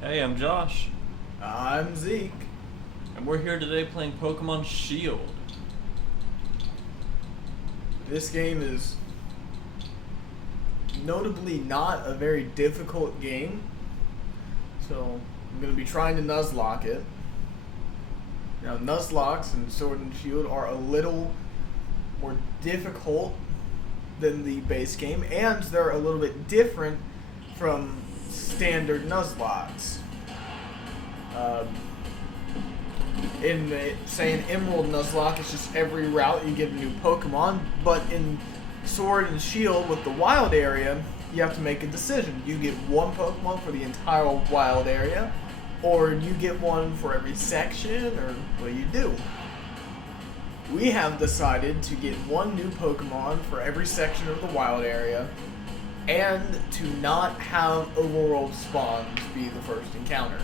Hey, I'm Josh, I'm Zeke. and we're here today playing Pokemon Shield. This game is notably not a very difficult game, so I'm going to be trying to Nuzlocke it. Now, Nuzlocks and Sword and Shield are a little more difficult than the base game, and they're a little bit different from standard Nuzlocks. Say an Emerald Nuzlocke, it's just every route you get a new Pokemon, but in Sword and Shield with the wild area, you have to make a decision. You get one Pokemon for the entire wild area, or you get one for every section, or what do you do? We have decided to get one new Pokemon for every section of the wild area, and to not have overworld spawns be the first encounter.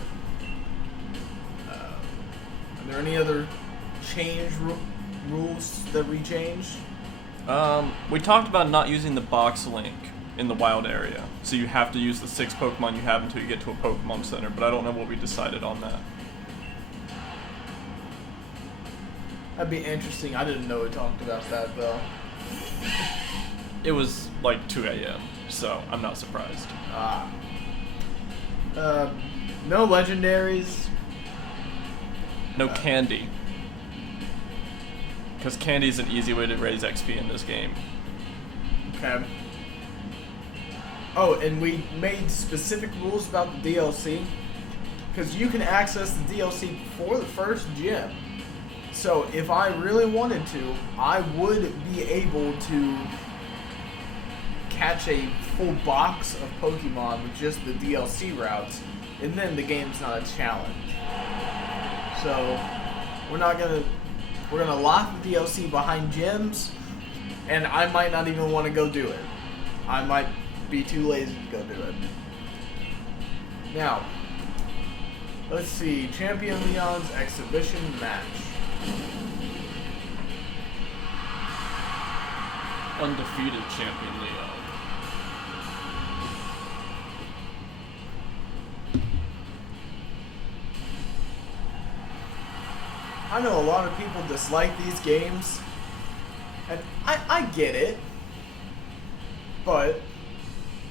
Are there any other rules that we changed? We talked about not using the box link in the wild area, so you have to use the 6 Pokemon you have until you get to a Pokemon Center, but I don't know what we decided on that. That'd be interesting. I didn't know we talked about that, though. It was like 2 a.m., so I'm not surprised. No legendaries. No candy. Because candy is an easy way to raise XP in this game. Okay. Oh, and we made specific rules about the DLC. Because you can access the DLC before the first gym. So if I really wanted to, I would be able to catch a full box of Pokemon with just the DLC routes, and then the game's not a challenge. So we're gonna lock the DLC behind gyms, and I might not even want to go do it. I might be too lazy to go do it. Now, let's see, Champion Leon's exhibition match. Undefeated Champion Leon. I know a lot of people dislike these games, and I get it, but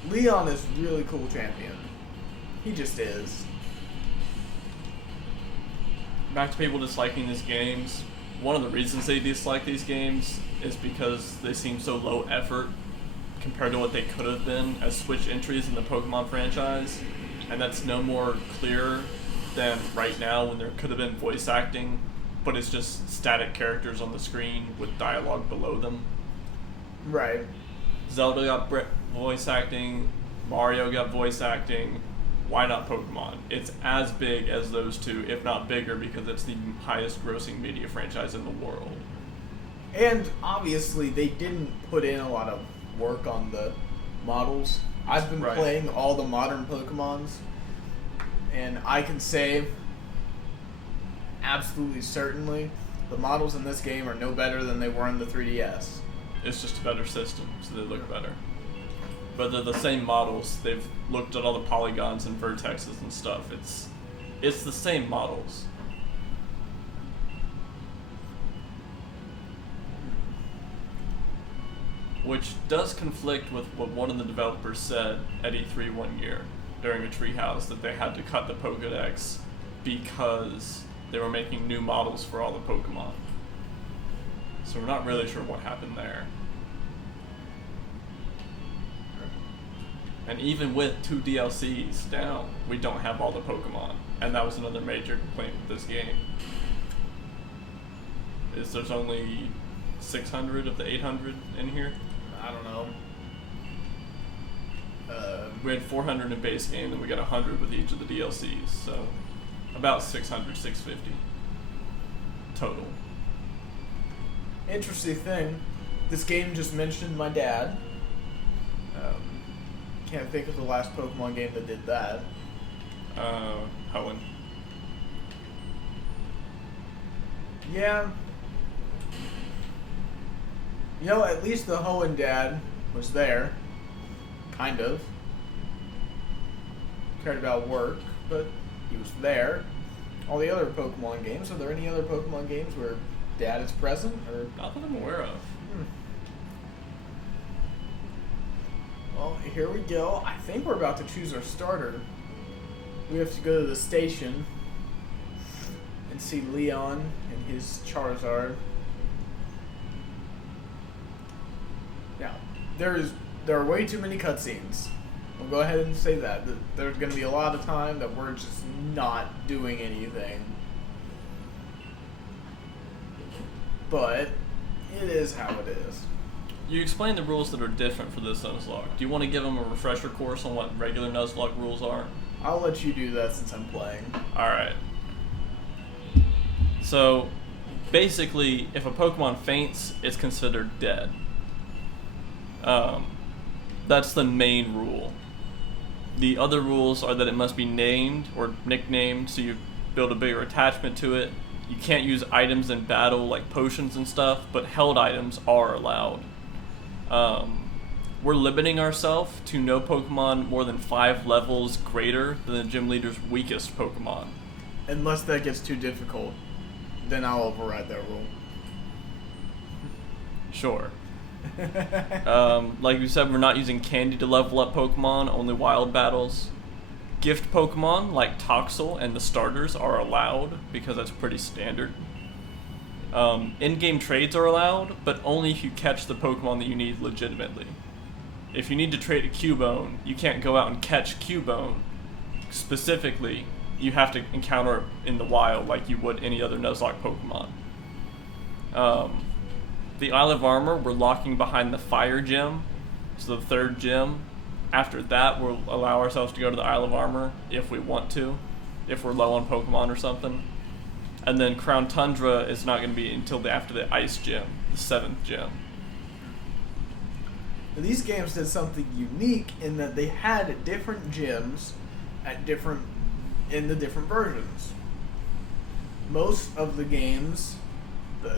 Leon is a really cool champion. He just is. Back to people disliking these games. One of the reasons they dislike these games is because they seem so low effort compared to what they could have been as Switch entries in the Pokemon franchise, and that's no more clear than right now when there could have been voice acting, but it's just static characters on the screen with dialogue below them. Right. Zelda got voice acting, Mario got voice acting. Why not Pokemon? It's as big as those two, if not bigger, because it's the highest grossing media franchise in the world. And obviously they didn't put in a lot of work on the models. I've been playing all the modern Pokemons, and I can say absolutely certainly the models in this game are no better than they were in the 3DS. It's just a better system, so they look better. But they're the same models. They've looked at all the polygons and vertexes and stuff. It's the same models. Which does conflict with what one of the developers said at E3 one year during a treehouse, that they had to cut the Pokedex because they were making new models for all the Pokemon. So we're not really sure what happened there. And even with 2 DLCs down, we don't have all the Pokemon. And that was another major complaint with this game. Is there's only 600 of the 800 in here? I don't know. We had 400 in base game, and we got 100 with each of the DLCs. So about 600, 650 total. Interesting thing, this game just mentioned my dad. Can't think of the last Pokemon game that did that. Hoenn. Yeah. You know, at least the Hoenn dad was there. Kind of. cared about work, but he was there. All the other Pokemon games, are there any other Pokemon games where Dad is present? Or Not that I'm aware of. Well, here we go. I think we're about to choose our starter. We have to go to the station and see Leon and his Charizard. Now, there are way too many cutscenes. We'll go ahead and say that. There's going to be a lot of time that we're just not doing anything. But it is how it is. You explained the rules that are different for this Nuzlocke. Do you want to give them a refresher course on what regular Nuzlocke rules are? I'll let you do that since I'm playing. Alright. So, basically, if a Pokemon faints, it's considered dead. That's the main rule. The other rules are that it must be named or nicknamed, so you build a bigger attachment to it. You can't use items in battle like potions and stuff, but held items are allowed. We're limiting ourselves to no Pokemon more than 5 levels greater than the gym leader's weakest Pokemon. Unless that gets too difficult, then I'll override that rule. Sure. Like we said, we're not using candy to level up Pokemon, only wild battles. Gift Pokemon like Toxel and the starters are allowed because that's pretty standard. In-game trades are allowed, but only if you catch the Pokemon that you need legitimately. If you need to trade a Cubone, you can't go out and catch Cubone. Specifically, you have to encounter it in the wild like you would any other Nuzlocke Pokemon. The Isle of Armor, we're locking behind the Fire Gym, so the 3rd gym. After that, we'll allow ourselves to go to the Isle of Armor if we want to, if we're low on Pokemon or something. And then Crown Tundra is not going to be until after the Ice Gym, the 7th gym. Now, these games did something unique in that they had different gyms in the different versions. Most of the games,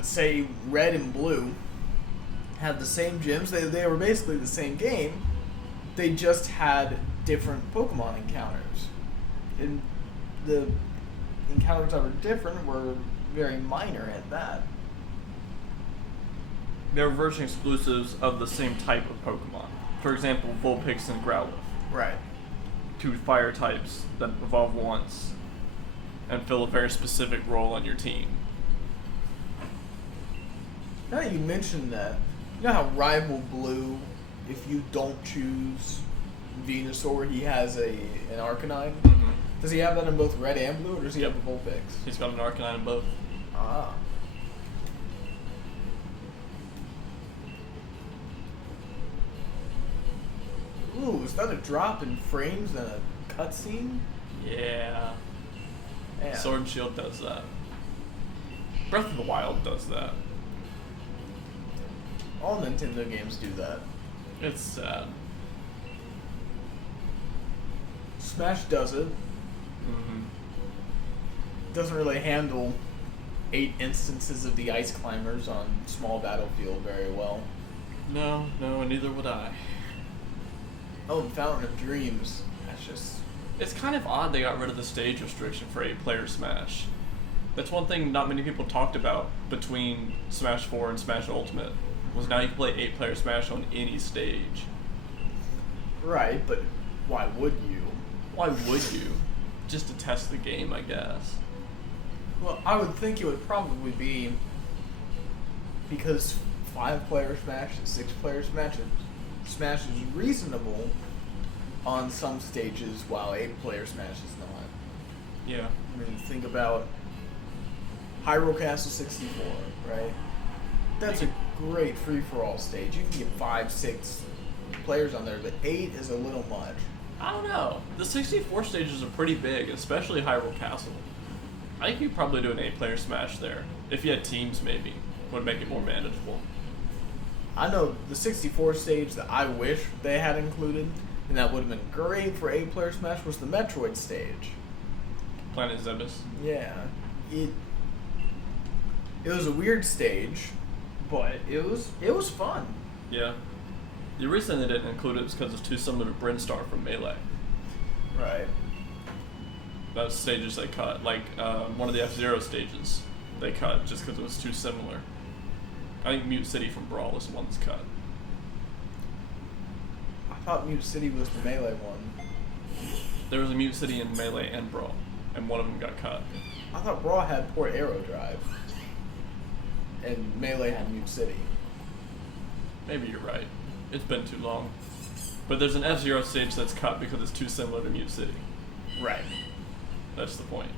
say Red and Blue, had the same gyms. They were basically the same game. They just had different Pokemon encounters. And the encounters that were different were very minor at that. They're version exclusives of the same type of Pokemon. For example, Vulpix and Growlithe. Right. 2 fire types that evolve once and fill a very specific role on your team. Now that you mentioned that, you know how Rival Blue, if you don't choose Venusaur, he has an Arcanine? Mm-hmm. Does he have that in both Red and Blue, or does he have a Vulpix? He's got an Arcanine in both. Ah. Ooh, is that a drop in frames and a cutscene? Yeah. Man. Sword and Shield does that. Breath of the Wild does that. All Nintendo games do that. It's sad. Smash does it. Mm-hmm. Doesn't really handle 8 instances of the Ice Climbers on small battlefield very well. No, and neither would I. Oh, and Fountain of Dreams. That's just... It's kind of odd they got rid of the stage restriction for 8-player Smash. That's one thing not many people talked about between Smash 4 and Smash Ultimate, was now you can play 8-player Smash on any stage. Right, but why would you? Why would you? Just to test the game, I guess. Well, I would think it would probably be because 5-player Smash and 6-player Smash is reasonable on some stages, while 8-player Smash is not. Yeah. I mean, think about Hyrule Castle 64, right? That's a great free-for-all stage. You can get 5, 6 players on there, but 8 is a little much. I don't know. The 64 stages are pretty big, especially Hyrule Castle. I think you could probably do an 8-player Smash there. If you had teams, maybe. Would make it more manageable. I know the 64 stage that I wish they had included, and that would have been great for 8-player Smash, was the Metroid stage. Planet Zebus. Yeah. It was a weird stage, but it was fun. Yeah. The reason they didn't include it is because it's too similar to Brinstar from Melee. Right. Those stages they cut, like one of the F-Zero stages, they cut just because it was too similar. I think Mute City from Brawl is the one that's cut. I thought Mute City was the Melee one. There was a Mute City in Melee and Brawl, and one of them got cut. I thought Brawl had Port Arrow Drive, and Melee had Mute City. Maybe you're right. It's been too long. But there's an F-Zero stage that's cut because it's too similar to Mute City. Right. That's the point.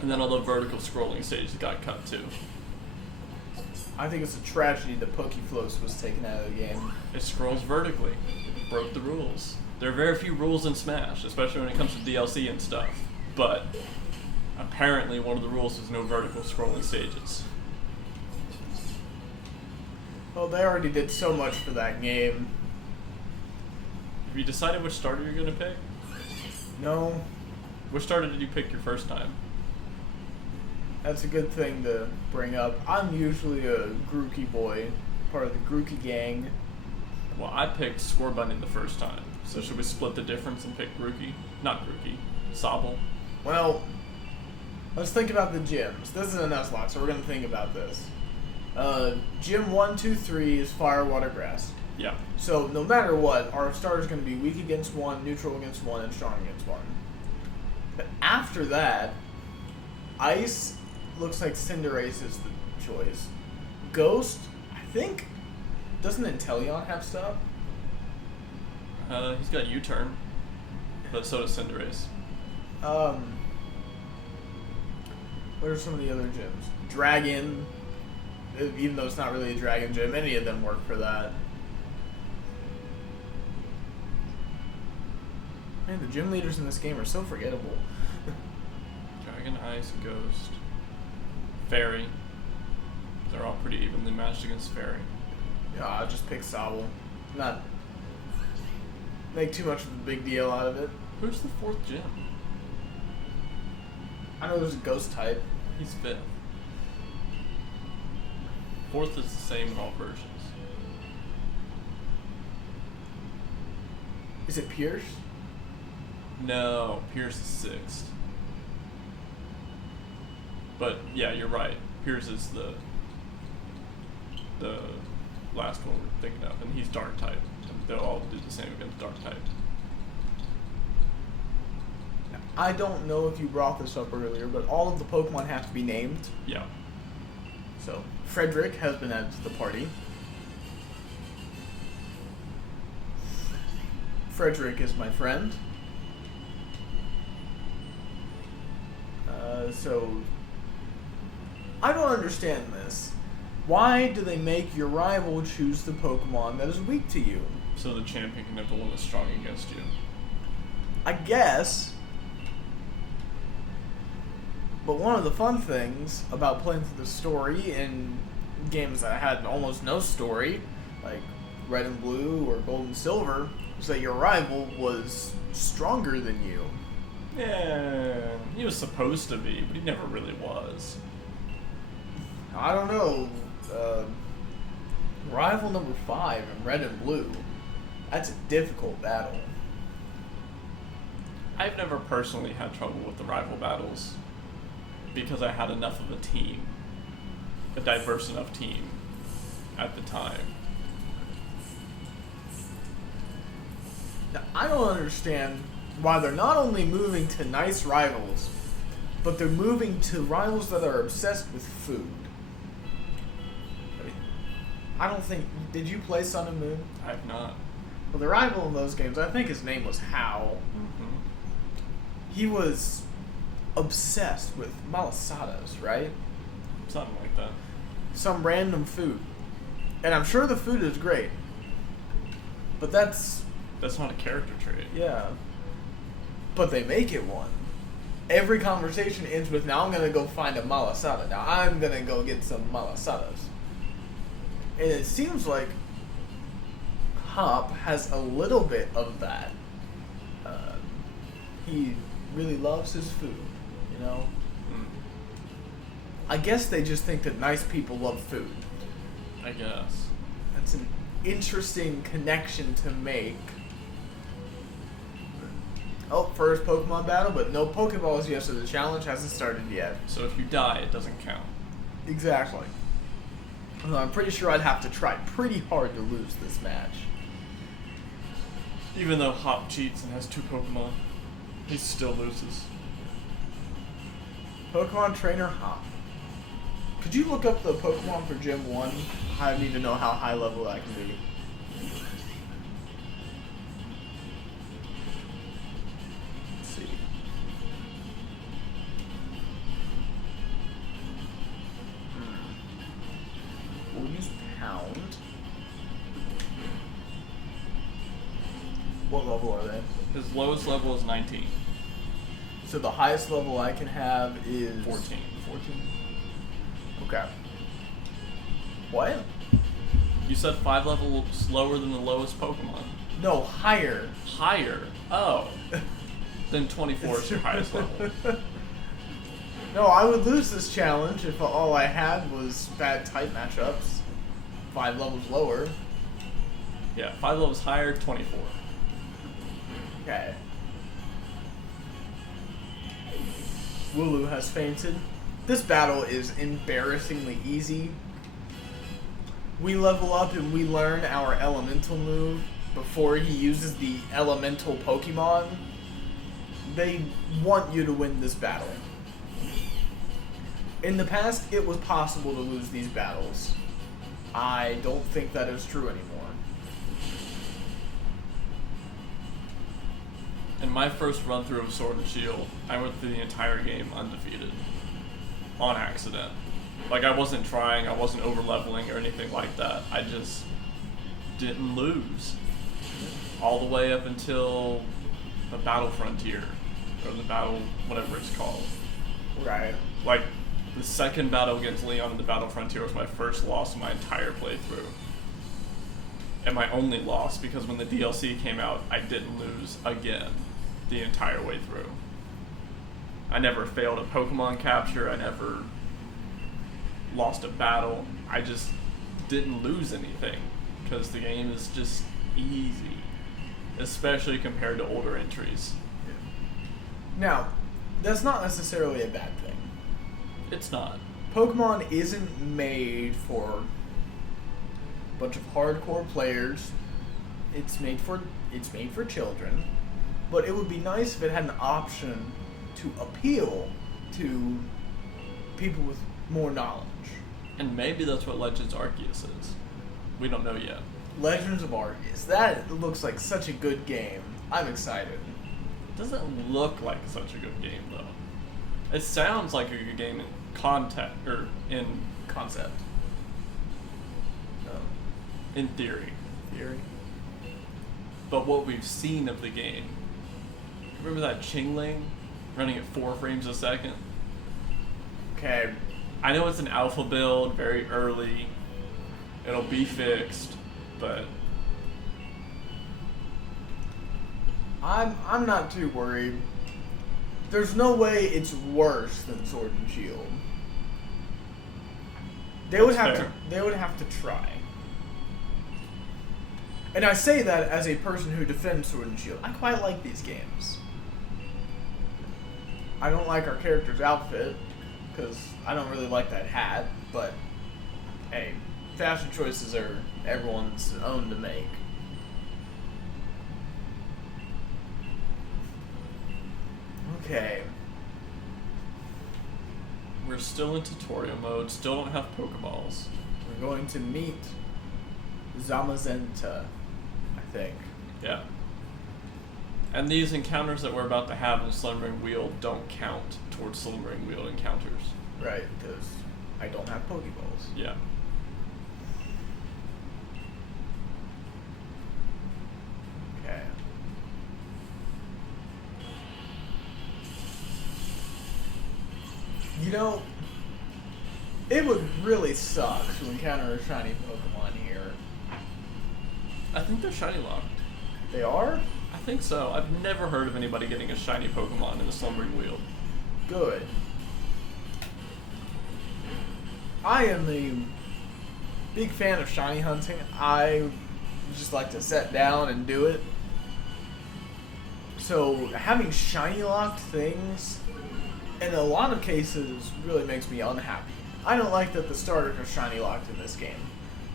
And then all the vertical scrolling stages got cut too. I think it's a tragedy that Pokefloats was taken out of the game. It scrolls vertically. It broke the rules. There are very few rules in Smash, especially when it comes to DLC and stuff. But apparently one of the rules is no vertical scrolling stages. Well, they already did so much for that game. Have you decided which starter you're going to pick? No, Which starter did you pick your first time? that's a good thing to bring up. I'm usually a Grookey boy, part of the Grookey gang. Well, I picked Score Bunny the first time. So should we split the difference and pick Grookey? Not Grookey. Sobble. Well, let's think about the gyms. This is a Nuzlocke, so we're going to think about this. Gym 1, 2, 3 is Fire, Water, Grass. Yeah. So no matter what, our starter's going to be weak against one, neutral against one, and strong against one. But after that, Ice looks like Cinderace is the choice. Ghost, I think, doesn't Inteleon have stuff? He's got U-turn, but so does Cinderace. What are some of the other gyms? Dragon, even though it's not really a dragon gym, any of them work for that. Man, the gym leaders in this game are so forgettable. Dragon, Ice, Ghost, Fairy. They're all pretty evenly matched against Fairy. Yeah, I'll just pick Sobble. Not make too much of a big deal out of it. Who's the fourth gym? I know there's a ghost type. He's fifth. Fourth is the same in all versions. Is it Pierce? No, Pierce is sixth. But yeah, you're right. Pierce is the last one we're thinking of, and he's dark type. And they'll all do the same against dark type. I don't know if you brought this up earlier, but all of the Pokemon have to be named. Yeah. So, Frederick has been added to the party. Frederick is my friend. So, I don't understand this. Why do they make your rival choose the Pokemon that is weak to you? So the champion can have the one that's strong against you. I guess. But one of the fun things about playing through the story in games that had almost no story, like Red and Blue or Gold and Silver, is that your rival was stronger than you. Yeah, he was supposed to be, but he never really was. I don't know. Rival number 5 in Red and Blue. That's a difficult battle. I've never personally had trouble with the rival battles because I had enough of a team, a diverse enough team at the time. Now, I don't understand why they're not only moving to nice rivals, but they're moving to rivals that are obsessed with food. I mean, I don't think... Did you play Sun and Moon? I've not. Well, the rival in those games, I think his name was Hal. Mm-hmm. He was obsessed with malasadas, right? Something like that. Some random food. And I'm sure the food is great. But that's... That's not a character trait. Yeah. But they make it one. Every conversation ends with, now I'm going to go find a malasada. Now I'm going to go get some malasadas. And it seems like Hop has a little bit of that. He really loves his food, you know? Mm. I guess they just think that nice people love food. I guess. That's an interesting connection to make. Oh, first Pokemon battle, but no Pokeballs yet, so the challenge hasn't started yet. So if you die, it doesn't count. Exactly. Although I'm pretty sure I'd have to try pretty hard to lose this match. Even though Hop cheats and has 2 Pokemon, he still loses. Pokemon Trainer Hop. Could you look up the Pokemon for Gym 1? I need to know how high level that can be. Let's see. We'll use Pound. What level are they? His lowest level is 19. So the highest level I can have is 14. 14. Okay. What? You said 5 levels lower than the lowest Pokemon. No, higher. Higher? Oh. Then 24 is your highest level. No, I would lose this challenge if all I had was bad type matchups. 5 levels lower. Yeah, 5 levels higher, 24. Okay. Wooloo has fainted. This battle is embarrassingly easy. We level up and we learn our elemental move before he uses the elemental Pokemon. They want you to win this battle. In the past, it was possible to lose these battles. I don't think that is true anymore. In my first run through of Sword and Shield, I went through the entire game undefeated. On accident. Like, I wasn't trying, I wasn't over leveling or anything like that. I just didn't lose. All the way up until the Battle Frontier. Or the battle, whatever it's called. Right. Like, the second battle against Leon in the Battle Frontier was my first loss in my entire playthrough. And my only loss, because when the DLC came out, I didn't lose again the entire way through. I never failed a Pokemon capture, I never lost a battle. I just didn't lose anything, because the game is just easy, especially compared to older entries. Now, that's not necessarily a bad thing. It's not. Pokemon isn't made for a bunch of hardcore players. It's made for children. But it would be nice if it had an option to appeal to people with more knowledge. And maybe that's what Legends Arceus is. We don't know yet. Legends of Arceus. That looks like such a good game. I'm excited. It doesn't look like such a good game, though. It sounds like a good game in in Concept. No. in theory. Theory. But what we've seen of the game, remember that Chingling running at 4 frames a second? Okay. I know it's an alpha build, very early. It'll be fixed, but I'm not too worried. There's no way it's worse than Sword and Shield. They would have to try. And I say that as a person who defends Sword and Shield. I quite like these games. I don't like our character's outfit, because I don't really like that hat, but hey, fashion choices are everyone's own to make. Okay. we're still in tutorial mode, still don't have Pokeballs. We're going to meet Zamazenta, I think. Yeah. And these encounters that we're about to have in Slumbering Wheel don't count towards Slumbering Wheel encounters. Right, because I don't have Pokeballs. Yeah. Okay. You know, it would really suck to encounter a shiny Pokemon here. I think they're shiny locked. They are? I think so. I've never heard of anybody getting a shiny Pokemon in the Slumbering Wheel. Good. I am a big fan of shiny hunting. I just like to sit down and do it. So having shiny locked things, in a lot of cases, really makes me unhappy. I don't like that the starters are shiny locked in this game.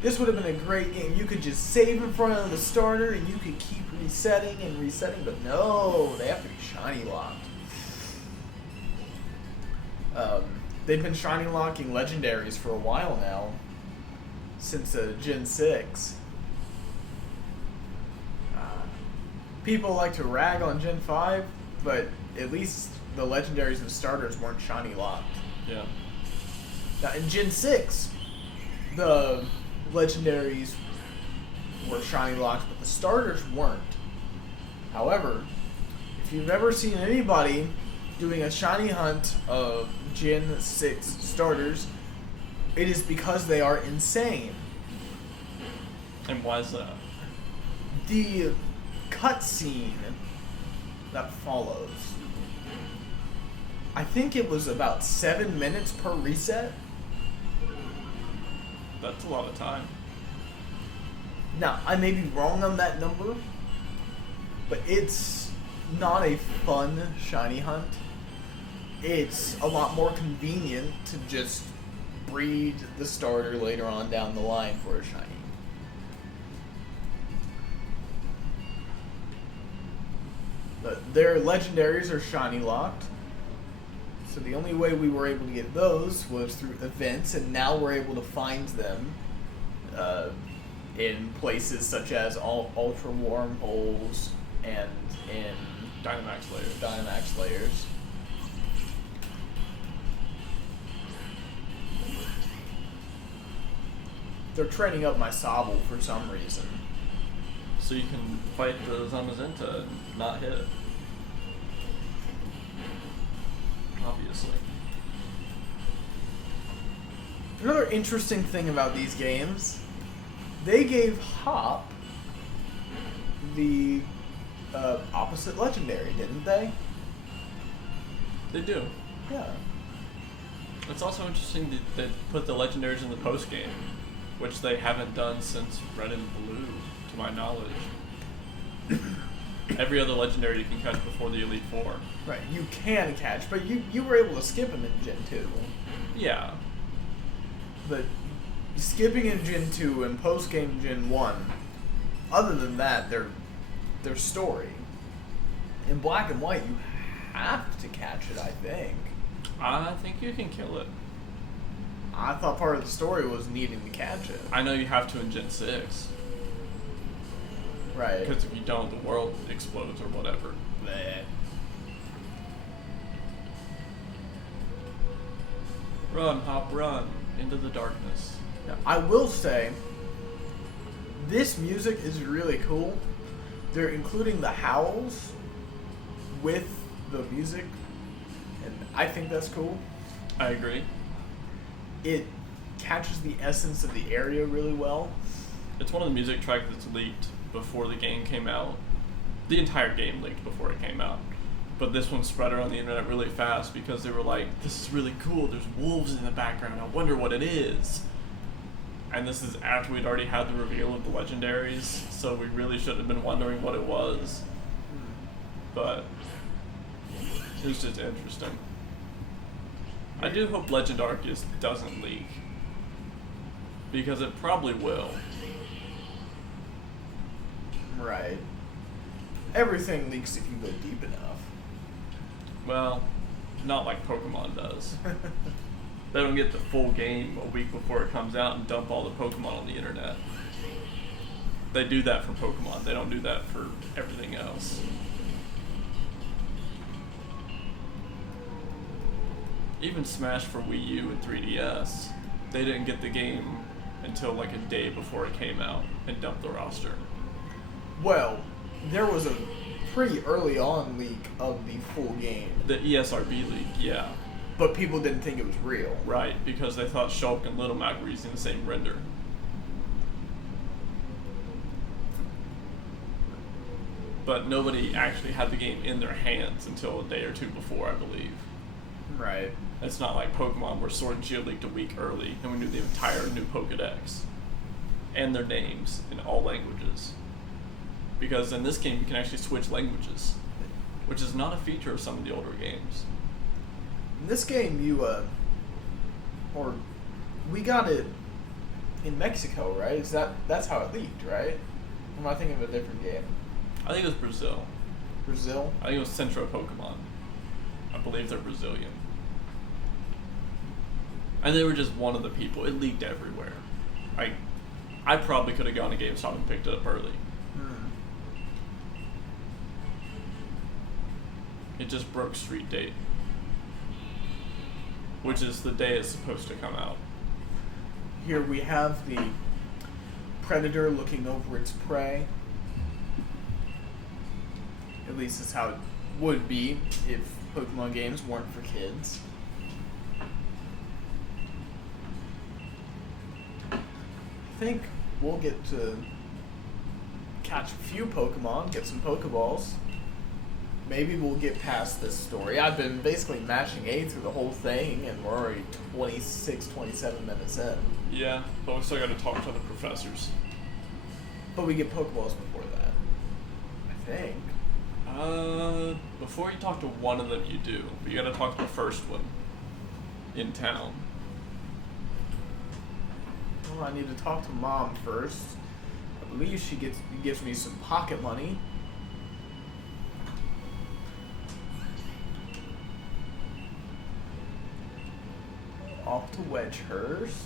This would have been a great game. You could just save in front of the starter and you could keep resetting and resetting, but no, they have to be shiny locked. They've been shiny locking legendaries for a while now, since Gen 6. People like to rag on Gen 5, but at least the legendaries and starters weren't shiny locked. Yeah. Now, in Gen 6, the legendaries were shiny locked, but the starters weren't. However, if you've ever seen anybody doing a shiny hunt of Gen 6 starters, it is because they are insane. And why is that? The cutscene that follows, I think it was about 7 minutes per reset. That's a lot of time. Now, I may be wrong on that number, but it's not a fun shiny hunt. It's a lot more convenient to just breed the starter later on down the line for a shiny. But their legendaries are shiny locked. So the only way we were able to get those was through events, and now we're able to find them in places such as Ultra Wormholes and in Dynamax Layers. They're training up my Sobble for some reason. So you can fight the Zamazenta and not hit it. Obviously. Another interesting thing about these games, they gave Hop the opposite legendary, didn't they? They do. Yeah. It's also interesting that they put the legendaries in the post game, which they haven't done since Red and Blue, to my knowledge. Every other legendary you can catch before the Elite Four. Right, you can catch, but you were able to skip them in Gen 2. Yeah. But skipping in Gen 2 and post-game Gen 1, other than that, their story. In Black and White, you have to catch it, I think. I think you can kill it. I thought part of the story was needing to catch it. I know you have to in Gen 6. Right. Because if you don't, the world explodes or whatever. Bleh. Run, Hop, run into the darkness. Now, I will say, this music is really cool. They're including the howls with the music, and I think that's cool. I agree. It captures the essence of the area really well. It's one of the music tracks that's leaked before the game came out. The entire game leaked before it came out. But this one spread around the internet really fast because they were like, this is really cool, there's wolves in the background, I wonder what it is. And this is after we'd already had the reveal of the legendaries, so we really shouldn't have been wondering what it was. But it was just interesting. I do hope Legend Arceus doesn't leak, because it probably will. Right. Everything leaks if you go deep enough. Well, not like Pokemon does. They don't get the full game a week before it comes out and dump all the Pokemon on the internet. They do that for Pokemon. They don't do that for everything else. Even Smash for Wii U and 3DS, they didn't get the game until like a day before it came out and dumped the roster. Well, there was a pretty early on leak of the full game. The ESRB leak, yeah. But people didn't think it was real. Right, because they thought Shulk and Little Mac were using the same render. But nobody actually had the game in their hands until a day or two before, I believe. Right. It's not like Pokemon where Sword and Shield leaked a week early and we knew the entire new Pokedex and their names in all languages. Because in this game you can actually switch languages. which is not a feature of some of the older games. In this game, we got it in Mexico, right? That's how it leaked, right? Or am I thinking of a different game? I think it was Brazil. Brazil? I think it was Centro Pokemon. I believe they're Brazilian. And they were just one of the people. It leaked everywhere. I probably could have gone to GameStop and picked it up early. It just broke street date, which is the day it's supposed to come out. Here we have the predator looking over its prey. At least that's how it would be if Pokemon games weren't for kids. I think we'll get to catch a few Pokemon, get some Pokeballs. Maybe we'll get past this story. I've been basically mashing A through the whole thing, and we're already 26, 27 minutes in. Yeah, but we still got to talk to the professors. But we get Pokeballs before that, I think. Before you talk to one of them, you do. But you got to talk to the first one in town. Well, I need to talk to Mom first. I believe she gives me some pocket money. Off to Wedgehurst.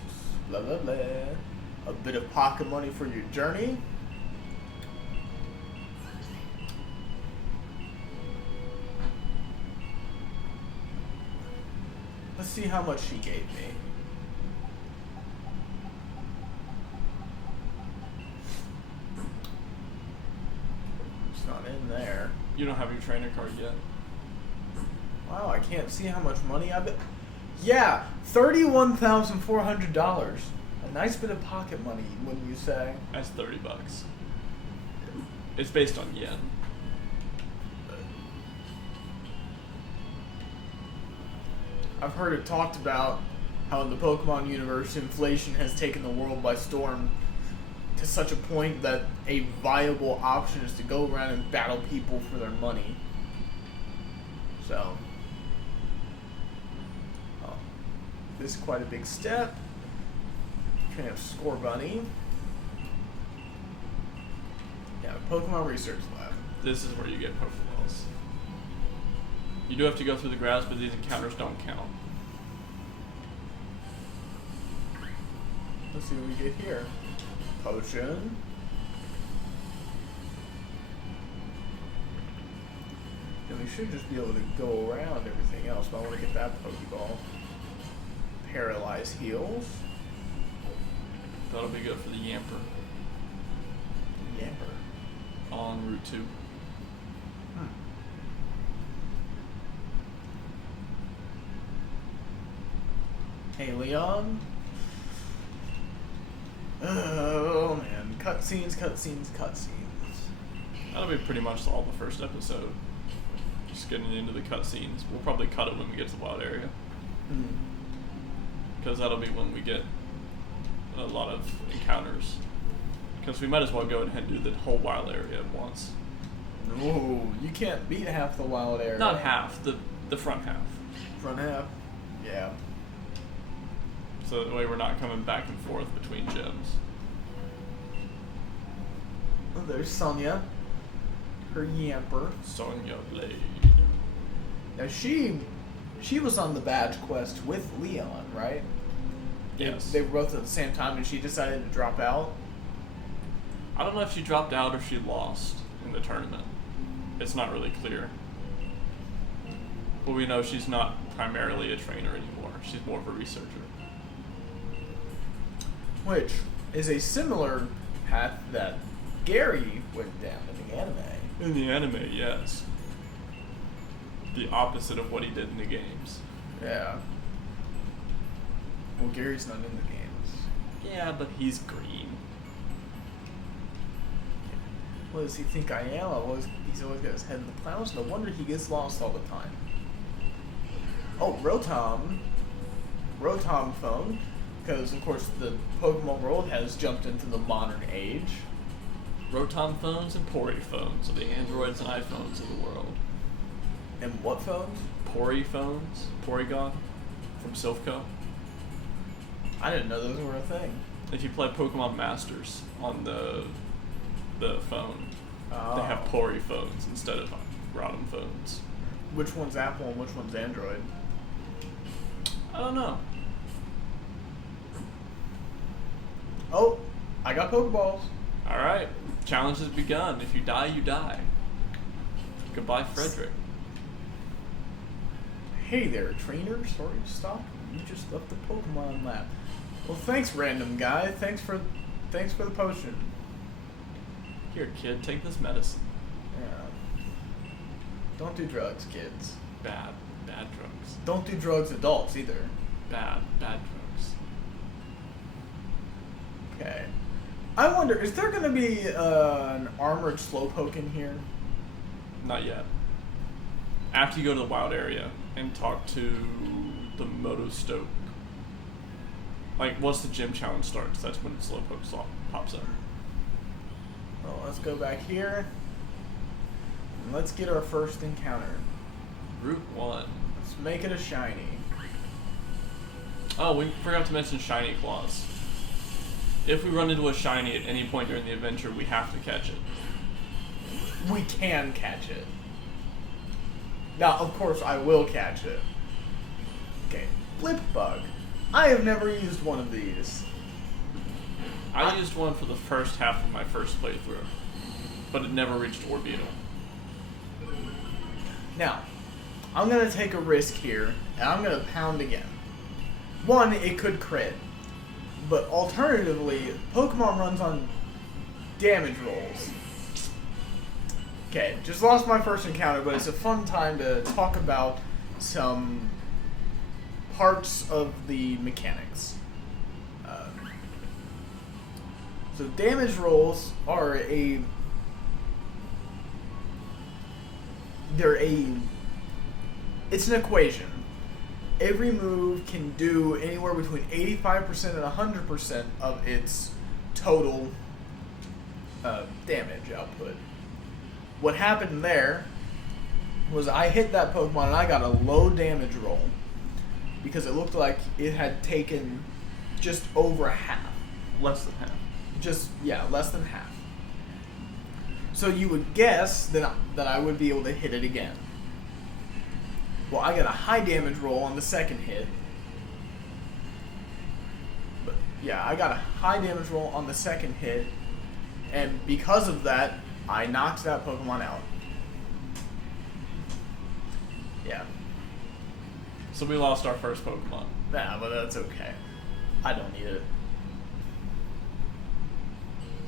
Blah, blah, blah. A bit of pocket money for your journey. Let's see how much she gave me. It's not in there. You don't have your trainer card yet. Wow, I can't see how much money I've been... Yeah, $31,400. A nice bit of pocket money, wouldn't you say? That's $30. It's based on yen. I've heard it talked about how in the Pokemon universe, inflation has taken the world by storm to such a point that a viable option is to go around and battle people for their money. So, this is quite a big step. Train up Score Bunny. Yeah, Pokemon Research Lab. This is where you get Pokeballs. You do have to go through the grass, but these encounters don't count. Let's see what we get here. Potion. And we should just be able to go around everything else, but I want to get that Pokeball. Paralyze heals. That'll be good for the Yamper Yamper. on Route 2. Hey, Leon. Oh man, cutscenes. That'll be pretty much all the first episode. Just getting into the cutscenes. We'll probably cut it when we get to the wild area. Because that'll be when we get a lot of encounters. Because we might as well go ahead and do the whole wild area at once. No, you can't beat half the wild area. Not half, the front half. Front half? Yeah. So that way we're not coming back and forth between gyms. Oh, there's Sonya. Her Yamper. Sonya Blade. Now she was on the badge quest with Leon, right? Yes. They were both at the same time and she decided to drop out? I don't know if she dropped out or she lost in the tournament. It's not really clear. But we know she's not primarily a trainer anymore. She's more of a researcher. Which is a similar path that Gary went down in the anime. In the anime, yes. The opposite of what he did in the games. Yeah. Well, Gary's not in the games. Yeah, but he's green. What does he think I am? He's always got his head in the clouds. No wonder he gets lost all the time. Oh, Rotom. Rotom phone. Because, of course, the Pokemon world has jumped into the modern age. Rotom phones and Pori phones are the Androids and iPhones of the world. And what phones? Pori phones, Porygon from Silphco. I didn't know those were a thing. If you play Pokemon Masters on the phone, Oh. they have Pori phones instead of Rotom phones. Which one's Apple and which one's Android? I don't know. Oh, I got Pokeballs. All right, challenge has begun. If you die, you die. Goodbye, Frederick. Hey there, trainer. Sorry to stop. You just left the Pokemon lab. Well, thanks, random guy. Thanks for the potion. Here, kid, take this medicine. Yeah. Don't do drugs, kids. Bad drugs. Don't do drugs, adults, either. Bad drugs. Okay. I wonder, is there going to be an armored Slowpoke in here? Not yet. After you go to the wild area and talk to the Motostoke. Like, once the gym challenge starts, that's when Slowpoke pops up. Well, let's go back here. And let's get our first encounter. Route 1. Let's make it a shiny. Oh, we forgot to mention shiny claws. If we run into a shiny at any point during the adventure, we have to catch it. We can catch it. Now, of course, I will catch it. Okay, Flip Bug. I have never used one of these. I used one for the first half of my first playthrough, but it never reached Orbeetle. Now, I'm going to take a risk here, and I'm going to pound again. One, it could crit. But alternatively, Pokemon runs on damage rolls. Okay, just lost my first encounter, but it's a fun time to talk about some parts of the mechanics. So damage rolls are it's an equation. Every move can do anywhere between 85% and 100% of its total damage output. What happened there was I hit that Pokemon and I got a low damage roll because it looked like it had taken just over half. Less than half. Less than half. So you would guess that I would be able to hit it again. Well, I got a high damage roll on the second hit. But yeah, I got a high damage roll on the second hit, and because of that, I knocked that Pokemon out. Yeah. So we lost our first Pokemon. Nah, but that's okay. I don't need it.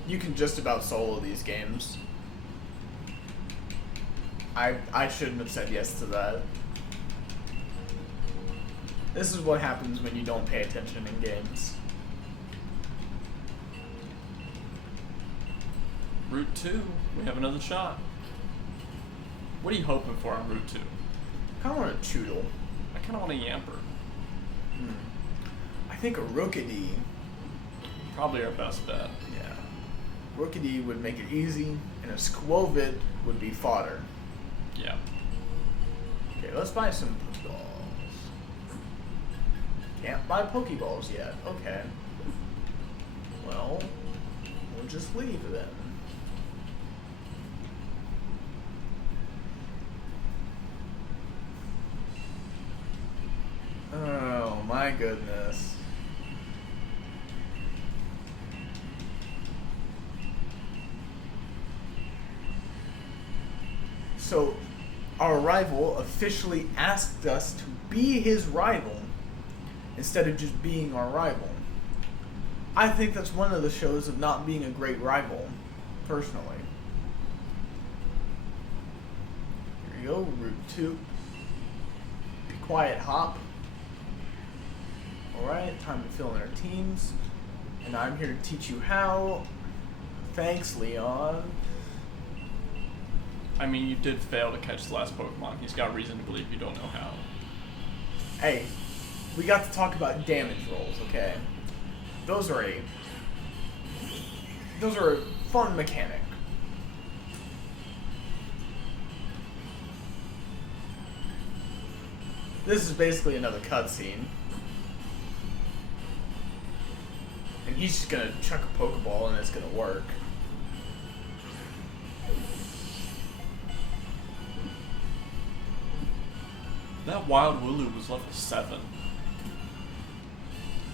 You can just about solo these games. I shouldn't have said yes to that. This is what happens when you don't pay attention in games. Route 2. We have another shot. What are you hoping for on Route 2? I kind of want a Choodle. I kind of want a Yamper. I think a Rookidee. Probably our best bet. Yeah. Rookidee would make it easy, and a Squovit would be fodder. Yeah. Okay, let's buy some Pokeballs. Can't buy Pokeballs yet. Okay. Well, we'll just leave then. Oh my goodness. So, our rival officially asked us to be his rival instead of just being our rival. I think that's one of the shows of not being a great rival, personally. Here we go, Route 2. Be quiet, Hop. Alright, time to fill in our teams. And I'm here to teach you how. Thanks, Leon. I mean, you did fail to catch the last Pokemon. He's got reason to believe you don't know how. Hey, we got to talk about damage rolls, okay? Those are a fun mechanic. This is basically another cutscene. And he's just gonna chuck a Pokeball and it's gonna work. That wild Wooloo was level 7.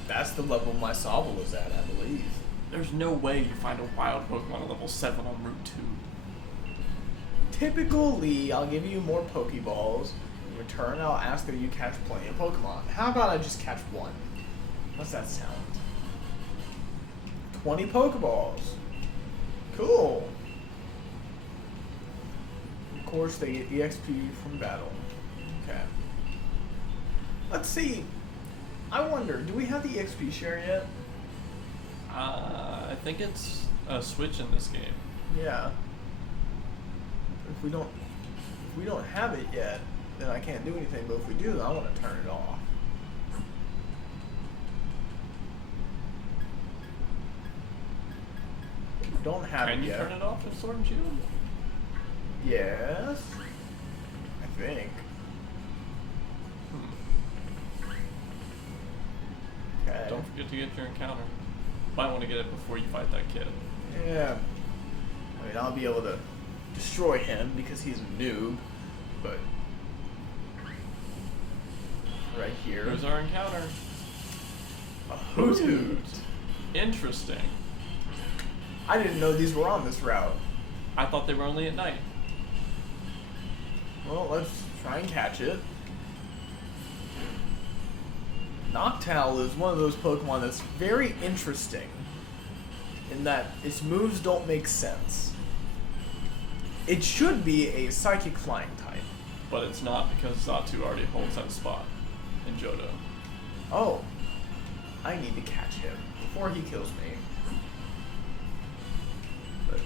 That's the level my Sobble was at, I believe. There's no way you find a wild Pokemon at level 7 on Route 2. Typically, I'll give you more Pokeballs. In return, I'll ask that you catch plenty of Pokemon. How about I just catch one? What's that sound? 20 Pokeballs. Cool. Of course, they get EXP from battle. Okay. Let's see. I wonder, do we have the EXP share yet? I think it's a Switch in this game. Yeah. If we don't have it yet, then I can't do anything. But if we do, then I want to turn it off. If we don't have Can it you yet. turn it off in Sword and Shield? Yes. I think. Okay. Don't forget to get your encounter. Might want to get it before you fight that kid. Yeah. I mean, I'll be able to destroy him because he's a noob, but right here. Here's our encounter. A Hoot. Interesting. I didn't know these were on this route. I thought they were only at night. Well, let's try and catch it. Noctowl is one of those Pokemon that's very interesting in that its moves don't make sense. It should be a Psychic Flying type. But it's not because Xatu already holds that spot in Johto. Oh, I need to catch him before he kills me. But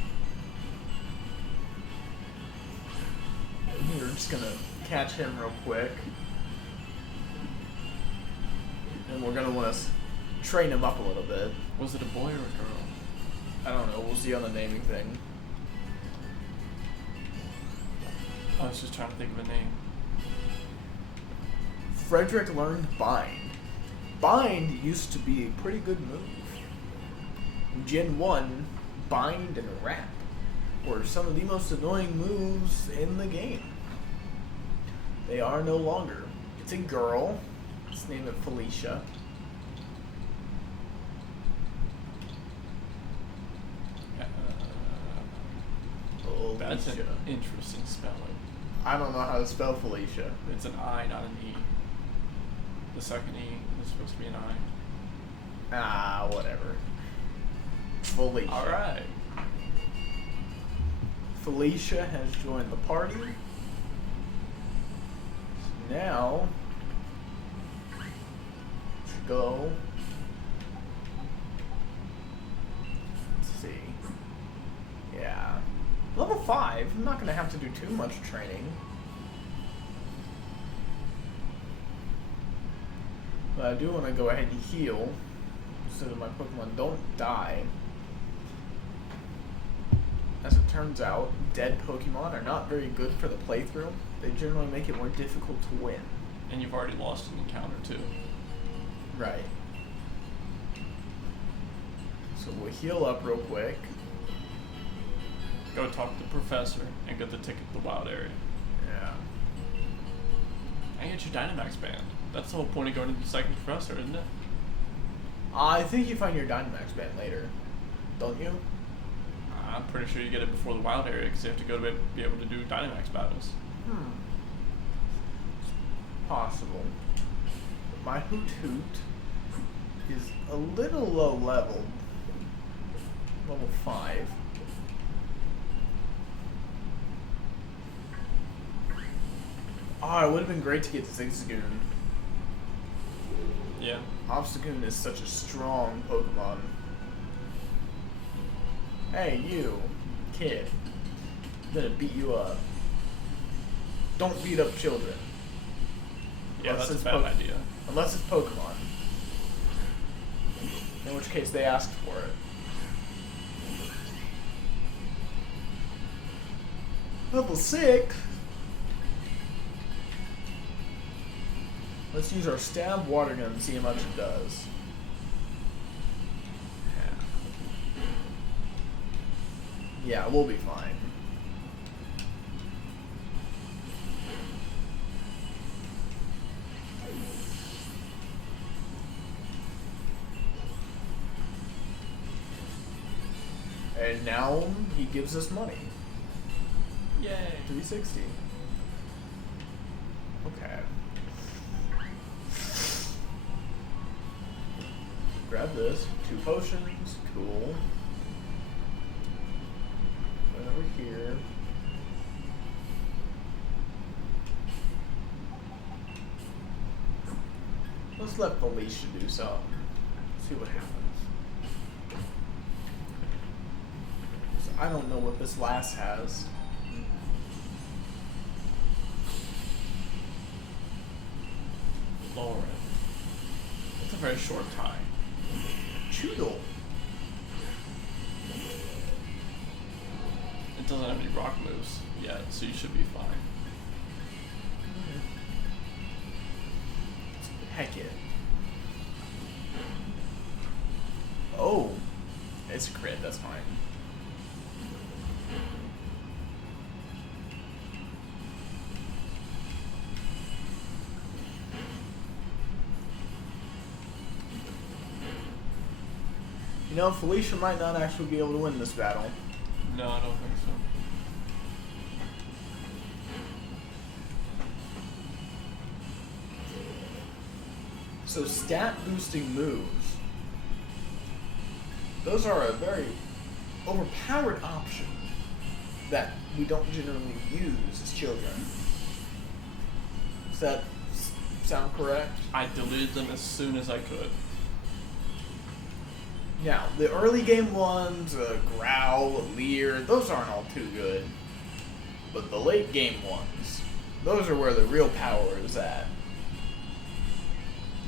we're just gonna catch him real quick. And we're gonna want to train him up a little bit. Was it a boy or a girl? I don't know, we'll see on the naming thing. I was just trying to think of a name. Frederick learned Bind. Bind used to be a pretty good move. In Gen 1, Bind and Wrap were some of the most annoying moves in the game. They are no longer. It's a girl. Let's name it Felicia. That's an Felicia. interesting spelling. I don't know how to spell Felicia. It's an I, not an E. The second E is supposed to be an I. Ah, whatever. Felicia. Alright. Felicia has joined the party. So now, let's go. Let's see. Yeah. Level 5, I'm not going to have to do too much training. But I do want to go ahead and heal so that my Pokemon don't die. As it turns out, dead Pokemon are not very good for the playthrough. They generally make it more difficult to win. And you've already lost an encounter too. Right. So we'll heal up real quick. Go talk to the professor and get the ticket to the wild area. Yeah. And get your Dynamax band. That's the whole point of going to the second professor, isn't it? I think you find your Dynamax band later, don't you? I'm pretty sure you get it before the wild area because you have to go to be able to do Dynamax battles. Possible. But my Hoot is a little low level. Level 5. Oh, it would have been great to get Zigzagoon. Yeah. Obstagoon is such a strong Pokemon. Hey, you, kid. I'm gonna beat you up. Don't beat up children. Yeah, Unless that's a it's bad idea. Unless it's Pokemon. In which case they asked for it. Level 6? Let's use our stab water gun and see how much it does. Yeah, we'll be fine. And now he gives us money. Yay. 360. Okay. Grab this. 2 potions. Cool. Put it over here. Let's let Felicia do something. See what happens. So I don't know what this lass has. Lauren. It's a very short time. Choodle. It doesn't have any rock moves yet, so you should be fine. Heck it. Oh. It's a crit, that's fine. You know, Felicia might not actually be able to win this battle. No, I don't think so. So stat boosting moves. Those are a very overpowered option that we don't generally use as children. Does that sound correct? I deleted them as soon as I could. Now, the early game ones, Growl, Leer, those aren't all too good. But the late game ones, those are where the real power is at.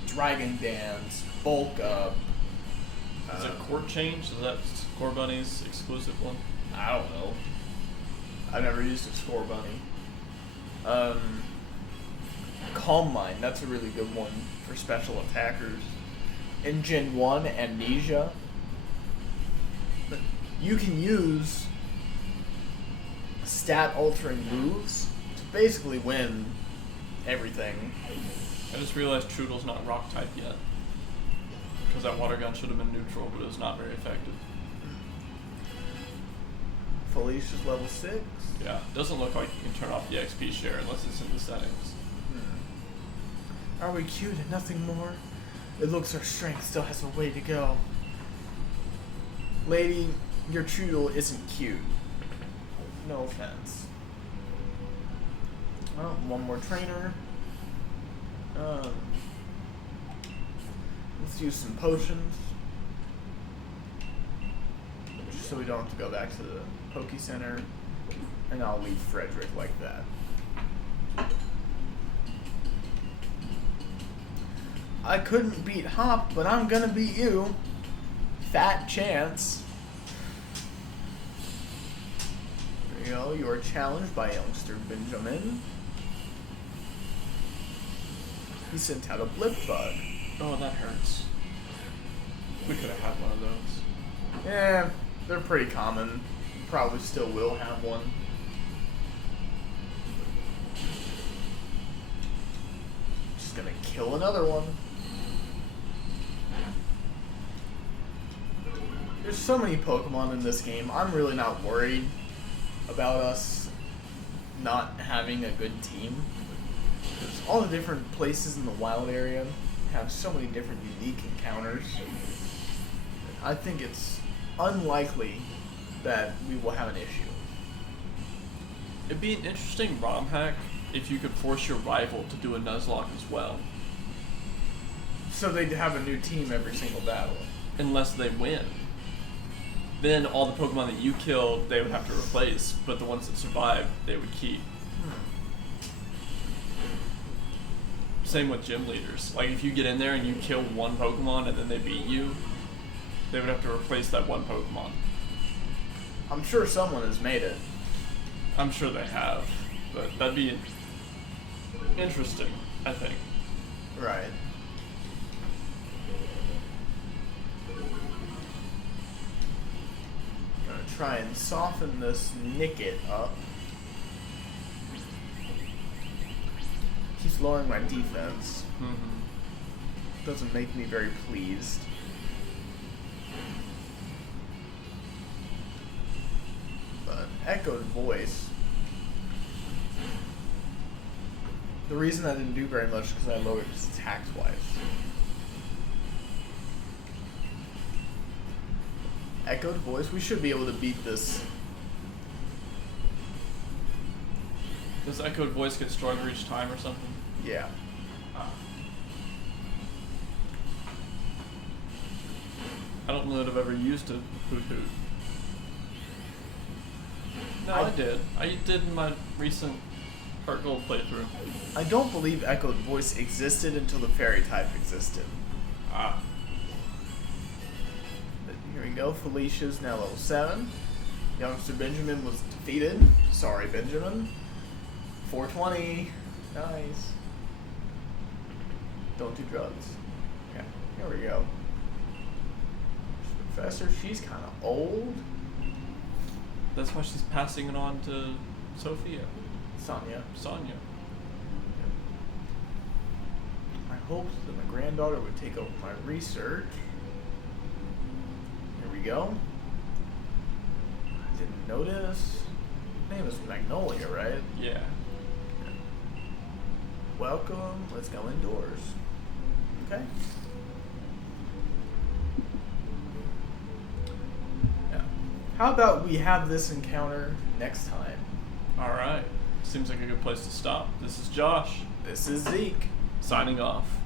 Dragon Dance, Bulk Up. Is it Court Change? Is that Score Bunny's exclusive one? I don't know. I've never used a Score Bunny. Calm Mind, that's a really good one for special attackers. In Gen 1, Amnesia. But you can use stat altering moves to basically win everything. I just realized Troodle's not rock type yet. Because that water gun should have been neutral, but it was not very effective. Felicia's level 6. Yeah, doesn't look like you can turn off the XP share unless it's in the settings. Are we cute and nothing more? It looks our strength still has a way to go. Lady, your Troodle isn't cute. No offense. Well, one more trainer. Let's use some potions. Just so we don't have to go back to the Poke Center. And I'll leave Frederick like that. I couldn't beat Hop, but I'm gonna beat you. Fat chance. There you go, you are challenged by youngster Benjamin. He sent out a blip bug. Oh, that hurts. We could have had one of those. Yeah, they're pretty common. Probably still will have one. Just gonna kill another one. There's so many Pokemon in this game, I'm really not worried about us not having a good team. Because all the different places in the wild area have so many different unique encounters. I think it's unlikely that we will have an issue. It'd be an interesting ROM hack if you could force your rival to do a Nuzlocke as well. So they'd have a new team every single battle. Unless they win. Then all the Pokemon that you killed, they would have to replace, but the ones that survived, they would keep. Same with gym leaders. Like, if you get in there and you kill one Pokemon and then they beat you, they would have to replace that one Pokemon. I'm sure someone has made it. I'm sure they have, but that'd be interesting, I think. Right. Gonna try and soften this Nicket up. Keeps lowering my defense. Doesn't make me very pleased. But echoed voice. The reason I didn't do very much is because I lowered his attack twice. Echoed voice. We should be able to beat this. Does echoed voice get stronger each time or something? Yeah. I don't know that I've ever used a hoot hoot. No, I did. I did in my recent Heart Gold playthrough. I don't believe echoed voice existed until the fairy type existed. Ah. But here we go. Felicia's now level 7. Youngster Benjamin was defeated. Sorry, Benjamin. 420. Nice. Don't do drugs. Okay, here we go. Professor, she's kind of old. That's why she's passing it on to Sophia. Sonia. I hoped that my granddaughter would take over my research. Here we go. Didn't notice. Her name is Magnolia, right? Yeah. Welcome. Let's go indoors. Okay. Yeah. How about we have this encounter next time? Alright. Seems like a good place to stop. This is Josh. This is Zeke. Signing off.